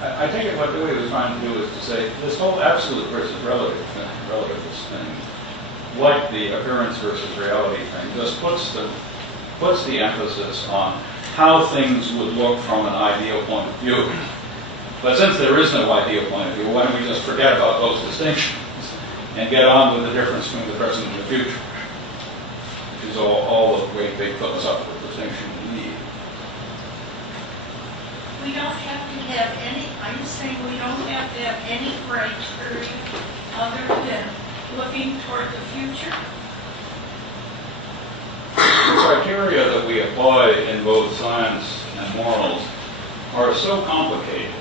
I think what Dewey was trying to do is to say this whole absolute versus relativist thing, like the appearance versus reality thing, just puts the emphasis on how things would look from an ideal point of view. But since there is no ideal point of view, why don't we just forget about those distinctions and get on with the difference between the present and the future, which is all the great big philosophical distinction we need. We don't have to have any, I'm saying we don't have to have any criteria other than looking toward the future. The criteria that we apply in both science and morals are so complicated,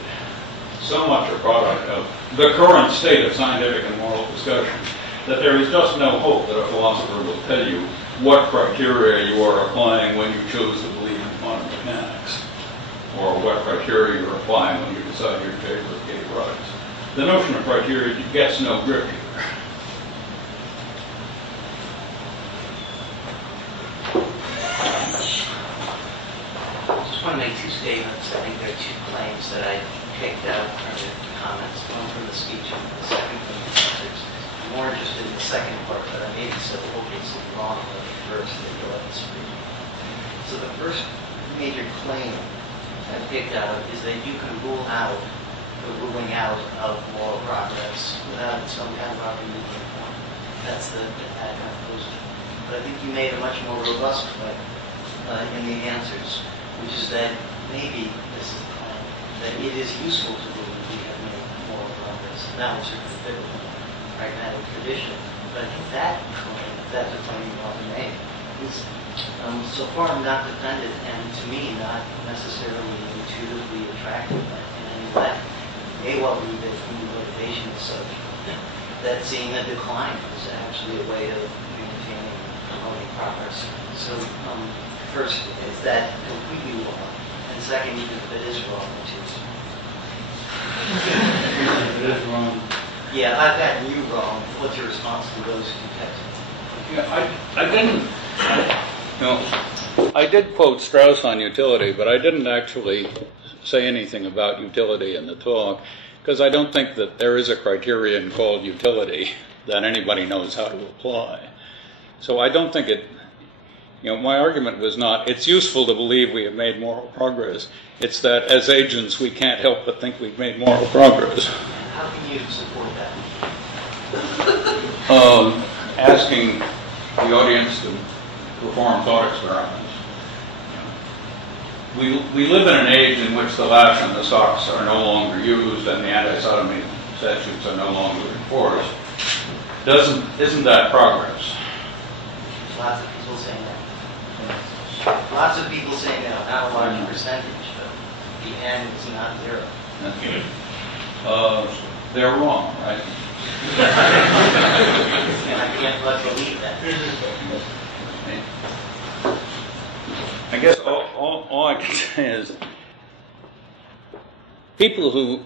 so much a product of the current state of scientific and moral discussion, that there is just no hope that a philosopher will tell you what criteria you are applying when you choose to believe in quantum mechanics, or what criteria you're applying when you decide you're in favor of gay rights. The notion of criteria gets no grip here. I just want to make two statements. I think there are two claims that I picked out from the comments, one from the speech and the second from the answers. I'm more interested in the second part, but I may be so obviously wrong with the first that you'll let us read. So the first major claim I picked out is that you can rule out the ruling out of moral progress without some kind of argument form. That's the attack on posture. But I think you made a much more robust claim in the answers, which is that maybe this is the claim, that it is useful to believe we have made moral progress. That would certainly fit with the pragmatic tradition. But I think that claim, that's a claim you want to make, is so far not defended, and to me not necessarily intuitively attractive in any way. It may well be that human motivation is such that seeing a decline is actually a way of maintaining and promoting progress. So first, is that completely wrong? And second, even if it is wrong, which is... It is wrong. Yeah, I've gotten you wrong. What's your response to those two texts? Yeah, I did quote Strauss on utility, but I didn't actually say anything about utility in the talk, because I don't think that there is a criterion called utility that anybody knows how to apply. So I don't think it, my argument was not, it's useful to believe we have made moral progress. It's that as agents, we can't help but think we've made moral progress. How can you support that? Asking the audience to perform thought experiments. We live in an age in which the lash and the socks are no longer used and the anti-sodomy statutes are no longer enforced. Isn't that progress? Lots of people saying that. Lots of people saying that, not a large percentage, but the end is not zero. They're wrong, right? And I can't but believe that. I guess all I can say is people who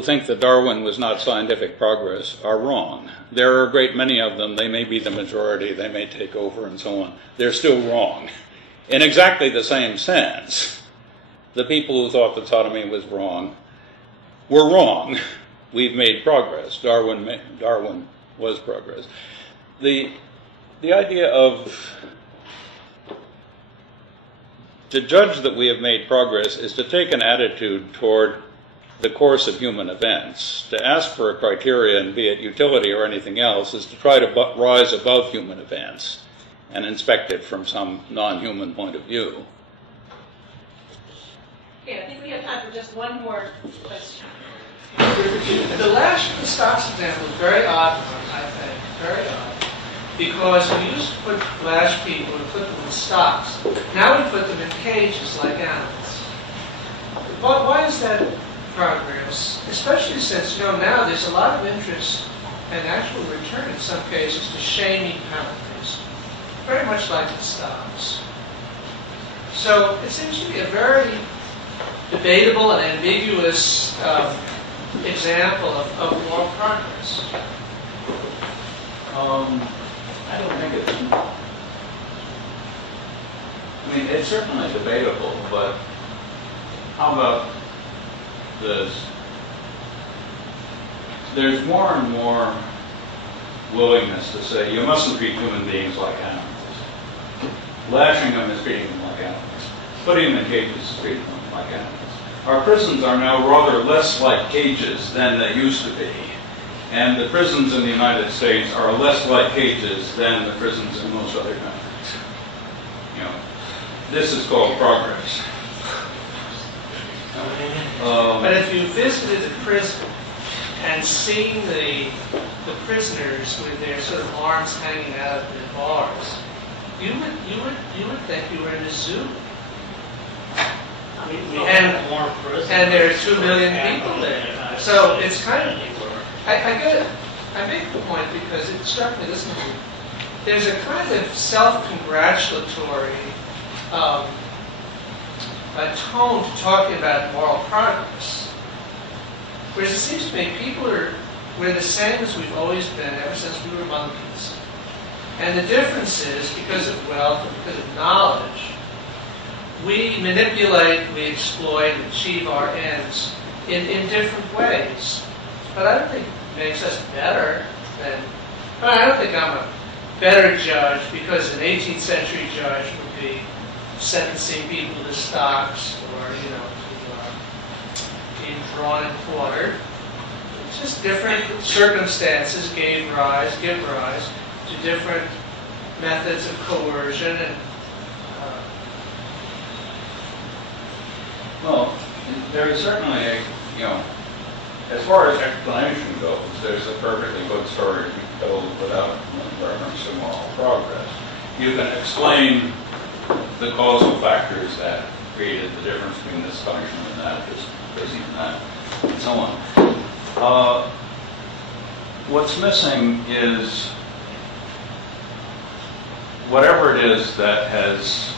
think that Darwin was not scientific progress are wrong. There are a great many of them. They may be the majority. They may take over and so on. They're still wrong. In exactly the same sense, the people who thought that sodomy was wrong were wrong. We've made progress. Darwin was progress. The idea of to judge that we have made progress is to take an attitude toward the course of human events. To ask for a criterion, be it utility or anything else, is to try to rise above human events and inspect it from some non-human point of view. Okay, I think we have time for just one more question. The lash and the stocks example is very odd one, I think. Very odd. Because we used to put lash people and put them in stocks. Now we put them in cages like animals. But why is that progress? Especially since, now there's a lot of interest and actual return in some cases to shaming penalties. Very much like the stocks. So it seems to be a very debatable and ambiguous example of moral progress. I don't think it's certainly debatable, but how there's more and more willingness to say you mustn't treat human beings like animals. Lashing them is treating them like animals. Putting them in cages is treating them like animals. Our prisons are now rather less like cages than they used to be. And the prisons in the United States are less like cages than the prisons in most other countries. You know, this is called progress. But if you visited a prison and seen the prisoners with their sort of arms hanging out of their bars, you would think you were in a zoo. I mean, And there are 2 million people there. So it's kind of, I get it. I make the point because it struck me this morning. There's a kind of self-congratulatory a tone to talking about moral progress. Whereas it seems to me we're the same as we've always been ever since we were monkeys. And the difference is, because of wealth and because of knowledge, we manipulate, we exploit, and achieve our ends in different ways. But I don't think it makes us better than, I don't think I'm a better judge because an 18th century judge would be sentencing people to stocks or, to being drawn and quartered. It's just different circumstances give rise to different methods of coercion and well, there is certainly as far as explanation goes, there's a perfectly good story to be told without reference to moral progress. You can explain the causal factors that created the difference between this punishment and that, this prison and that, and so on. What's missing is whatever it is that has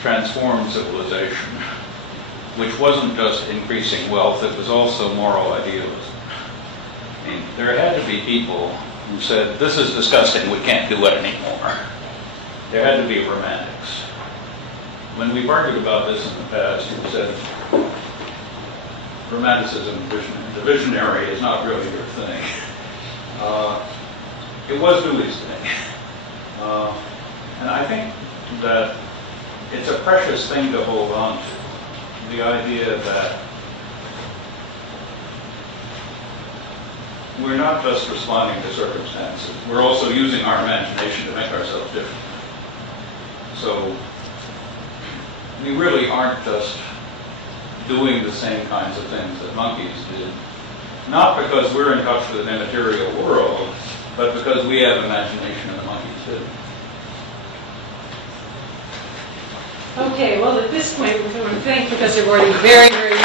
transformed civilization, which wasn't just increasing wealth, it was also moral idealism. I mean, there had to be people who said, this is disgusting, we can't do it anymore. There had to be romantics. When we've argued about this in the past, you said, romanticism, the visionary is not really your thing. It was Dewey's thing. And I think that it's a precious thing to hold on to. The idea that we're not just responding to circumstances, we're also using our imagination to make ourselves different. So we really aren't just doing the same kinds of things that monkeys did, not because we're in touch with an immaterial world, but because we have imagination and the monkeys do. Okay, well, at this point, we're going to thank Professor Rorty very, very much.